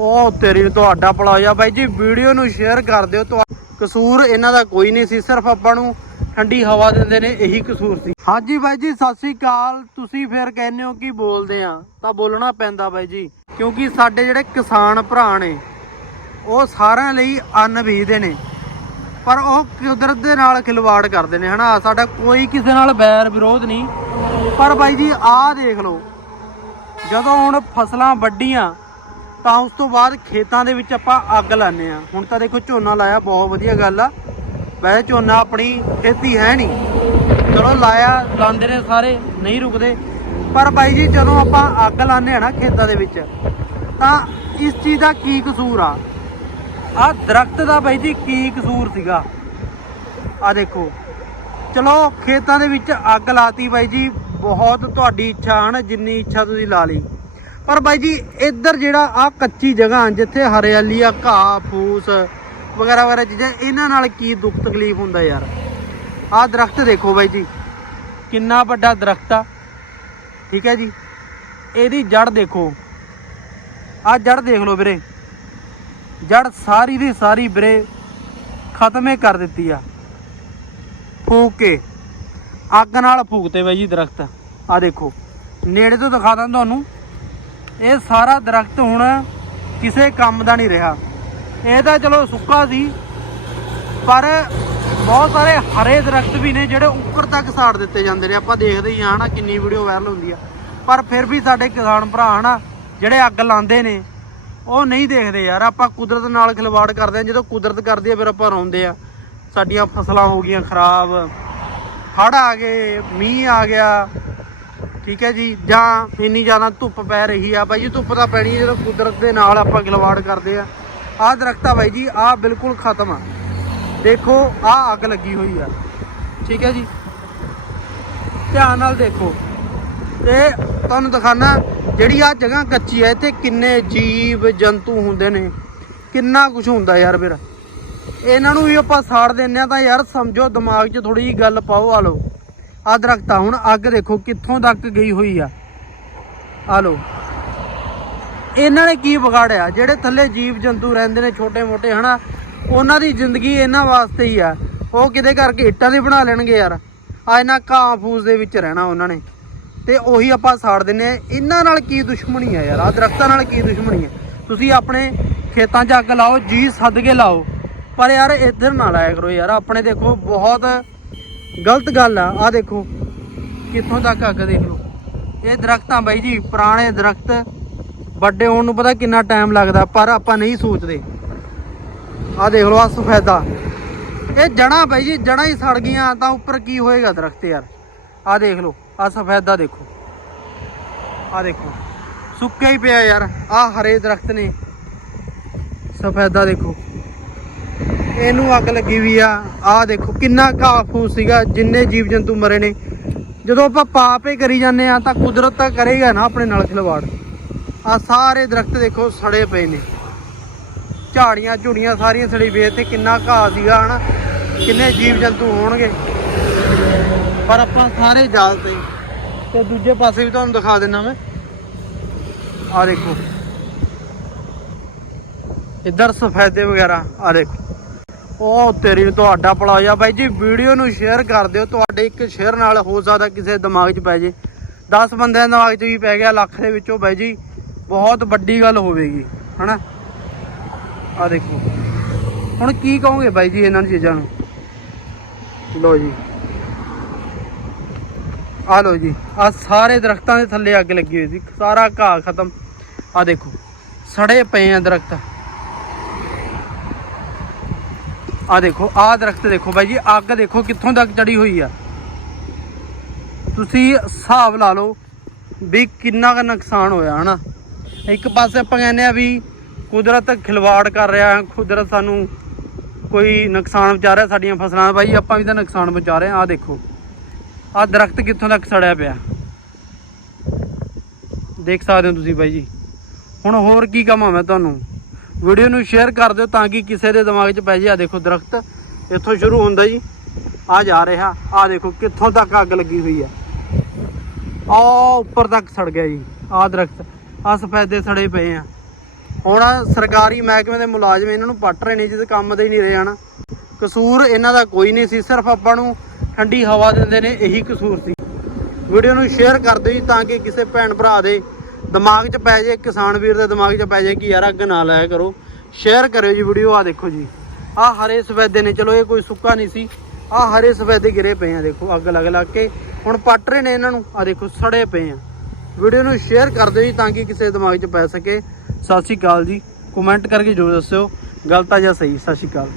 ਉਹ ਤੇਰੀ ਤੁਹਾਡਾ ਭਲਾ ਬਾਈ ਜੀ, ਵੀਡੀਓ ਨੂੰ ਸ਼ੇਅਰ ਕਰ ਦਿਓ। ਤੁਹਾ- ਕਸੂਰ ਇਹਨਾਂ ਦਾ ਕੋਈ ਨਹੀਂ ਸੀ। ਸਿਰਫ ਆਪਾਂ ਨੂੰ ਠੰਡੀ ਹਵਾ ਦਿੰਦੇ ਨੇ, ਇਹੀ ਕਸੂਰ ਸੀ। ਹਾਂਜੀ ਬਾਈ ਜੀ, ਸਤਿ ਸ੍ਰੀ ਅਕਾਲ। ਤੁਸੀਂ ਫਿਰ ਕਹਿੰਦੇ ਹੋ ਕਿ ਬੋਲਦੇ ਆ। ਤਾਂ ਬੋਲਣਾ ਪੈਂਦਾ ਬਾਈ ਜੀ। ਕਿਉਂਕਿ ਸਾਡੇ ਜਿਹੜੇ ਕਿਸਾਨ ਭਰਾ ਨੇ, ਉਹ ਸਾਰਿਆਂ ਲਈ ਅੰਨ ਬੀਜਦੇ ਨੇ। ਪਰ ਉਹ ਕੁਦਰਤ ਦੇ ਨਾਲ ਖਿਲਵਾੜ ਕਰਦੇ ਨੇ, ਹਨਾ? ਸਾਡਾ ਕੋਈ ਕਿਸੇ ਨਾਲ ਬੈਰ ਵਿਰੋਧ ਨਹੀਂ। ਪਰ ਬਾਈ ਜੀ, ਆਹ ਦੇਖ ਲਓ। ਜਦੋਂ ਹੁਣ ਫਸਲਾਂ ਵੱਡੀਆਂ ਤਾਂ ਉਸ ਤੋਂ ਬਾਅਦ ਖੇਤਾਂ ਦੇ ਵਿੱਚ ਆਪਾਂ ਅੱਗ ਲਾਉਂਦੇ ਆ ਹੁਣ ਤਾਂ ਦੇਖੋ ਝੋਨਾ ਲਾਇਆ, ਬਹੁਤ ਵਧੀਆ ਗੱਲ ਆ। ਵੈਸੇ ਝੋਨਾ ਆਪਣੀ ਖੇਤੀ ਹੈ ਨਹੀਂ। ਚਲੋ ਲਾਇਆ, ਲਾਉਂਦੇ ਨੇ ਸਾਰੇ, ਨਹੀਂ ਰੁਕਦੇ। ਪਰ ਬਾਈ ਜੀ, ਜਦੋਂ ਆਪਾਂ ਅੱਗ ਲਾਉਂਦੇ ਆ ਨਾ ਖੇਤਾਂ ਦੇ ਵਿੱਚ, ਤਾਂ ਇਸ ਚੀਜ਼ ਦਾ ਕੀ ਕਸੂਰ ਆ? ਆ ਦਰਖਤ ਦਾ ਬਾਈ ਜੀ ਕੀ ਕਸੂਰ ਸੀਗਾ? ਆ ਦੇਖੋ। ਚਲੋ ਖੇਤਾਂ ਦੇ ਵਿੱਚ ਅੱਗ ਲਾਤੀ ਬਾਈ ਜੀ, ਬਹੁਤ ਤੁਹਾਡੀ ਇੱਛਾ ਹਨ, ਜਿੰਨੀ ਇੱਛਾ ਤੁਸੀਂ ਲਾ ਲਈ। ਪਰ ਬਾਈ ਜੀ, ਇੱਧਰ ਜਿਹੜਾ ਆ ਕੱਚੀ ਜਗ੍ਹਾ ਜਿੱਥੇ ਹਰਿਆਲੀ ਆ, ਘਾਹ, ਫੂਸ ਵਗੈਰਾ ਵਗੈਰਾ ਚੀਜ਼ਾਂ, ਇਹਨਾਂ ਨਾਲ ਕੀ ਦੁੱਖ ਤਕਲੀਫ ਹੁੰਦਾ ਯਾਰ? ਆਹ ਦਰਖਤ ਦੇਖੋ ਬਾਈ ਜੀ, ਕਿੰਨਾ ਵੱਡਾ ਦਰਖਤ ਆ। ਠੀਕ ਹੈ ਜੀ, ਇਹਦੀ ਜੜ ਦੇਖੋ। ਆਹ ਜੜ ਦੇਖ ਲਓ ਵੀਰੇ ਜੜ ਸਾਰੀ ਦੀ ਸਾਰੀ ਵੀਰੇ ਖਤਮੇ ਕਰ ਦਿੱਤੀ ਆ। ਫੂਕ ਕੇ, ਅੱਗ ਨਾਲ ਫੂਕਤੇ ਬਾਈ ਜੀ ਦਰਖਤ। ਆ ਦੇਖੋ, ਨੇੜੇ ਤੋਂ ਦਿਖਾ ਦਾਂ ਤੁਹਾਨੂੰ। ਇਹ ਸਾਰਾ ਦਰਖਤ ਹੁਣ ਕਿਸੇ ਕੰਮ ਦਾ ਨਹੀਂ ਰਿਹਾ। ਇਹ ਤਾਂ ਚਲੋ ਸੁੱਕਾ ਸੀ, ਪਰ ਬਹੁਤ ਸਾਰੇ ਹਰੇ ਦਰਖਤ ਵੀ ਨੇ ਜਿਹੜੇ ਉੱਪਰ ਤੱਕ ਸਾੜ ਦਿੱਤੇ ਜਾਂਦੇ ਨੇ। ਆਪਾਂ ਦੇਖਦੇ ਹੀ ਆ ਨਾ ਕਿੰਨੀ ਵੀਡੀਓ ਵਾਇਰਲ ਹੁੰਦੀ ਆ। ਪਰ ਫਿਰ ਵੀ ਸਾਡੇ ਕਿਸਾਨ ਭਰਾ ਹਨਾ, ਜਿਹੜੇ ਅੱਗ ਲਾਉਂਦੇ ਨੇ, ਉਹ ਨਹੀਂ ਦੇਖਦੇ ਯਾਰ। ਆਪਾਂ ਕੁਦਰਤ ਨਾਲ ਖਿਲਵਾੜ ਕਰਦੇ ਆ ਜਦੋਂ ਕੁਦਰਤ ਕਰਦੀ ਆ, ਫਿਰ ਆਪਾਂ ਰੋਂਦੇ ਆ। ਸਾਡੀਆਂ ਫਸਲਾਂ ਹੋ ਗਈਆਂ ਖਰਾਬ। ਹੜ੍ਹ ਆ ਗਏ, ਮੀਂਹ ਆ ਗਿਆ। ਠੀਕ ਹੈ ਜੀ? ਜਾਂ ਇੰਨੀ ਜ਼ਿਆਦਾ ਧੁੱਪ ਪੈ ਰਹੀ ਆ ਬਾਈ ਜੀ, ਧੁੱਪ ਤਾਂ ਪੈਣੀ ਜਦੋਂ ਕੁਦਰਤ ਦੇ ਨਾਲ ਆਪਾਂ ਖਿਲਵਾੜ ਕਰਦੇ ਆ। ਆਹ ਦਰਖਤ ਆ ਬਾਈ ਜੀ, ਆਹ ਬਿਲਕੁਲ ਖਤਮ ਆ। ਦੇਖੋ, ਆਹ ਅੱਗ ਲੱਗੀ ਹੋਈ ਆ। ਠੀਕ ਹੈ ਜੀ? ਧਿਆਨ ਨਾਲ ਦੇਖੋ। ਤੇ ਤੁਹਾਨੂੰ ਦਿਖਾਣਾ ਜਿਹੜੀ ਆ ਜਗ੍ਹਾ ਕੱਚੀ ਹੈ ਇੱਥੇ ਕਿੰਨੇ ਜੀਵ ਜੰਤੂ ਹੁੰਦੇ ਨੇ। ਕਿੰਨਾ ਕੁਝ ਹੁੰਦਾ ਯਾਰ ਫਿਰ ਇਹਨਾਂ ਨੂੰ ਵੀ ਆਪਾਂ ਸਾੜ ਦਿੰਨੇ ਆ ਤਾਂ ਯਾਰ, ਸਮਝੋ, ਦਿਮਾਗ 'ਚ ਥੋੜੀ ਜਿਹੀ ਗੱਲ ਪਾਓ, ਆ ਲਓ। ਆ ਦਰਖਤ ਹੁਣ ਅੱਗ ਦੇਖੋ ਕਿੱਥੋਂ ਤੱਕ ਗਈ ਹੋਈ ਆ। ਆ ਲੋ ਇਹਨਾਂ ਨੇ ਕੀ ਵਿਗਾੜਿਆ? ਜਿਹੜੇ ਥੱਲੇ ਜੀਵ ਜੰਤੂ ਰਹਿੰਦੇ ਨੇ ਛੋਟੇ ਮੋਟੇ, ਹਨਾ, ਉਹਨਾਂ ਦੀ ਜ਼ਿੰਦਗੀ ਇਹਨਾਂ ਵਾਸਤੇ ਹੀ ਆ। ਉਹ ਕਿਤੇ ਕਰਕੇ? ਇੱਟਾਂ ਦੀ ਬਣਾ ਲੈਣਗੇ ਯਾਰ। ਆ ਇਹਨਾਂ ਘਾਹ ਫੂਸ ਦੇ ਵਿੱਚ ਰਹਿਣਾ ਉਹਨਾਂ ਨੇ। ਤੇ ਉਹੀ ਆਪਾਂ ਸਾੜ ਦਿੰਨੇ ਆ ਇਹਨਾਂ ਨਾਲ ਕੀ ਦੁਸ਼ਮਣੀ ਆ ਯਾਰ? ਆ ਦਰਖਤਾਂ ਨਾਲ ਕੀ ਦੁਸ਼ਮਣੀ ਆ? ਤੁਸੀਂ ਆਪਣੇ ਖੇਤਾਂ 'ਚ ਅੱਗ ਲਾਓ, ਜੀ ਸੱਦ ਕੇ ਲਾਓ। ਪਰ ਯਾਰ ਇੱਧਰ ਨਾ ਲਾਇਆ ਕਰੋ ਯਾਰ। ਆਪਣੇ ਦੇਖੋ, ਬਹੁਤ ਗਲਤ ਗੱਲ ਆ। ਆ ਦੇਖੋ, ਕਿੱਥੋਂ ਤੱਕ ਅੱਗ ਦੇਖ ਲਓ। ਇਹ ਦਰਖਤਾਂ ਬਾਈ ਜੀ, ਪੁਰਾਣੇ ਦਰਖਤ। ਵੱਡੇ ਹੋਣ ਨੂੰ ਪਤਾ ਕਿੰਨਾ ਟਾਈਮ ਲੱਗਦਾ, ਪਰ ਆਪਾਂ ਨਹੀਂ ਸੋਚਦੇ। ਆ ਦੇਖ ਲਓ ਆ ਸਫੈਦਾ। ਇਹ ਜੜਾਂ ਬਾਈ ਜੀ ਜੜਾਂ ਹੀ ਸੜ ਗਈਆਂ, ਤਾਂ ਉੱਪਰ ਕੀ ਹੋਏਗਾ ਦਰਖਤ ਯਾਰ? ਆ ਦੇਖ ਲਓ ਆ ਸਫੈਦਾ ਦੇਖੋ। ਆ ਦੇਖੋ, ਸੁੱਕਿਆ ਹੀ ਪਿਆ ਯਾਰ। ਆ ਹਰੇ ਦਰਖਤ ਨੇ। ਸਫੈਦਾ ਦੇਖੋ। ਇਹਨੂੰ ਅੱਗ ਲੱਗੀ ਵੀ ਆ। ਆ ਦੇਖੋ ਕਿੰਨਾ ਘਾਹ ਫੂਸ ਸੀਗਾ, ਜਿੰਨੇ ਜੀਵ ਜੰਤੂ ਮਰੇ ਨੇ। ਜਦੋਂ ਆਪਾਂ ਪਾਪ ਹੀ ਕਰੀ ਜਾਂਦੇ ਆ, ਤਾਂ ਕੁਦਰਤ ਤਾਂ ਕਰੇਗਾ ਨਾ ਆਪਣੇ ਨਾਲ ਖਿਲਵਾੜ। ਆ ਸਾਰੇ ਦਰਖਤ ਦੇਖੋ ਸੜੇ ਪਏ ਨੇ। ਝਾੜੀਆਂ, ਝੁੜੀਆਂ ਸਾਰੀਆਂ ਸੜੀ ਪਈਆਂ ਤੇ ਕਿੰਨਾ ਘਾਹ ਸੀਗਾ, ਹਨਾ? ਕਿੰਨੇ ਜੀਵ ਜੰਤੂ ਹੋਣਗੇ। ਪਰ ਆਪਾਂ ਸਾਰੇ ਜਾਲ ਤੇ ਤੇ ਦੂਜੇ ਪਾਸੇ ਵੀ ਤੁਹਾਨੂੰ ਦਿਖਾ ਦਿੰਦਾ ਮੈਂ। ਆ ਦੇਖੋ। ਇੱਧਰ ਸਫੈਦੇ ਵਗੈਰਾ ਆ ਦੇਖੋ। ਉਹ ਤੇਰੀ ਨੂੰ ਤੁਹਾਡਾ ਪਲਾਇਆ ਬਾਈ ਜੀ, ਵੀਡੀਓ ਨੂੰ ਸ਼ੇਅਰ ਕਰ ਦਿਓ, ਤੁਹਾਡੇ ਇੱਕ ਸ਼ੇਅਰ ਨਾਲ ਹੋ ਸਕਦਾ ਕਿਸੇ ਦਿਮਾਗ 'ਚ ਪੈ ਜੇ। 10 ਬੰਦਿਆਂ ਦੇ ਦਿਮਾਗ 'ਚ ਵੀ ਪੈ ਗਿਆ, ਲੱਖ ਦੇ ਵਿੱਚੋਂ ਬਾਈ ਜੀ, ਬਹੁਤ ਵੱਡੀ ਗੱਲ ਹੋਵੇਗੀ, ਹਨਾ? ਆ ਦੇਖੋ। ਹੁਣ ਕੀ ਕਹੋਗੇ ਬਾਈ ਜੀ ਇਹਨਾਂ ਚੀਜ਼ਾਂ ਨੂੰ? ਲੋ ਜੀ। ਆ ਲੋ ਜੀ ਆ ਸਾਰੇ ਦਰਖਤਾਂ ਦੇ ਥੱਲੇ ਅੱਗ ਲੱਗੀ ਹੋਈ ਸੀ, ਸਾਰਾ ਘਾਹ ਖਤਮ। ਆ ਦੇਖੋ, ਸੜੇ ਪਏ ਆ ਦਰਖਤ। ਆ ਦੇਖੋ, ਆ ਦਰਖਤ ਦੇਖੋ ਬਾਈ ਜੀ, ਅੱਗ ਦੇਖੋ ਕਿੱਥੋਂ ਤੱਕ ਚੜੀ ਹੋਈ ਆ। ਤੁਸੀਂ ਹਿਸਾਬ ਲਾ ਲਓ ਵੀ ਕਿੰਨਾ ਕੁ ਨੁਕਸਾਨ ਹੋਇਆ, ਹਨਾ? ਇੱਕ ਪਾਸੇ ਆਪਾਂ ਕਹਿੰਦੇ ਆ ਵੀ ਕੁਦਰਤ ਖਿਲਵਾੜ ਕਰ ਰਿਹਾ ਹੈ ਕੁਦਰਤ ਸਾਨੂੰ ਕੋਈ ਨੁਕਸਾਨ ਪਹੁੰਚਾ ਰਿਹਾ ਸਾਡੀਆਂ ਫਸਲਾਂ ਦਾ। ਬਾਈ ਆਪਾਂ ਵੀ ਤਾਂ ਨੁਕਸਾਨ ਪਹੁੰਚਾ ਰਹੇ ਆ ਆਹ ਦੇਖੋ। ਆ ਦਰਖਤ ਕਿੱਥੋਂ ਤੱਕ ਸੜਿਆ ਪਿਆ? ਦੇਖ ਸਕਦੇ ਹੋ ਤੁਸੀਂ ਬਾਈ ਜੀ। ਹੁਣ ਹੋਰ ਕੀ ਕਹਾਂ ਮੈਂ ਤੁਹਾਨੂੰ? ਵੀਡੀਓ ਨੂੰ ਸ਼ੇਅਰ ਕਰ ਦਿਓ ਤਾਂ ਕਿ ਕਿਸੇ ਦੇ ਦਿਮਾਗ 'ਚ ਪੈ ਜੇ ਆ ਦੇਖੋ ਦਰਖਤ, ਇੱਥੋਂ ਸ਼ੁਰੂ ਹੁੰਦਾ ਜੀ। ਆ ਜਾ ਰਿਹਾ ਆ ਦੇਖੋ ਕਿੱਥੋਂ ਤੱਕ ਅੱਗ ਲੱਗੀ ਹੋਈ ਆ ਆ ਉੱਪਰ ਤੱਕ ਸੜ ਗਿਆ ਜੀ ਆ ਦਰਖਤ ਆ ਸਫੈਦੇ ਸੜੇ ਪਏ ਆ। ਹੁਣ ਸਰਕਾਰੀ ਮਹਿਕਮੇ ਦੇ ਮੁਲਾਜ਼ਮ ਇਹਨਾਂ ਨੂੰ ਪੱਟ ਰਹੇ ਨੇ, ਜਿਹਦੇ ਕੰਮ ਦੇ ਹੀ ਨਹੀਂ ਰਹੇ ਹਨ। ਕਸੂਰ ਇਹਨਾਂ ਦਾ ਕੋਈ ਨਹੀਂ ਸੀ, ਸਿਰਫ ਆਪਾਂ ਨੂੰ ਠੰਡੀ ਹਵਾ ਦਿੰਦੇ ਨੇ, ਇਹੀ ਕਸੂਰ ਸੀ। ਵੀਡੀਓ ਨੂੰ ਸ਼ੇਅਰ ਕਰ ਦਿਓ ਜੀ ਤਾਂ ਕਿ ਕਿਸੇ ਭੈਣ ਭਰਾ ਦੇ ਦਿਮਾਗ 'ਚ ਪੈ ਜਾਏ, ਕਿਸਾਨ ਵੀਰ ਦੇ ਦਿਮਾਗ 'ਚ ਪੈ ਜਾਏ ਕਿ ਯਾਰ ਅੱਗ ਨਾ ਲਾਇਆ ਕਰੋ। ਸ਼ੇਅਰ ਕਰਿਓ ਜੀ ਵੀਡੀਓ ਆ ਦੇਖੋ ਜੀ। ਆ ਹਰੇ ਸਫੈਦੇ ਨੇ, ਚਲੋ ਇਹ ਕੋਈ ਸੁੱਕਾ ਨਹੀਂ ਸੀ। ਆ ਹਰੇ ਸਫੈਦੇ ਗਿਰੇ ਪਏ ਆ, ਦੇਖੋ, ਅੱਗ ਲੱਗ ਲੱਗ ਕੇ। ਹੁਣ ਪੱਟ ਰਹੇ ਨੇ ਇਹਨਾਂ ਨੂੰ ਆ ਦੇਖੋ, ਸੜੇ ਪਏ ਆ। ਵੀਡੀਓ ਨੂੰ ਸ਼ੇਅਰ ਕਰ ਦਿਓ ਜੀ ਤਾਂ ਕਿ ਕਿਸੇ ਦਿਮਾਗ 'ਚ ਪੈ ਸਕੇ। ਸਤਿ ਸ਼੍ਰੀ ਅਕਾਲ ਜੀ। ਕਮੈਂਟ ਕਰਕੇ ਜ਼ਰੂਰ ਦੱਸਿਓ। ਗਲਤ ਆ ਜਾਂ ਸਹੀ, ਸਤਿ ਸ਼੍ਰੀ ਅਕਾਲ।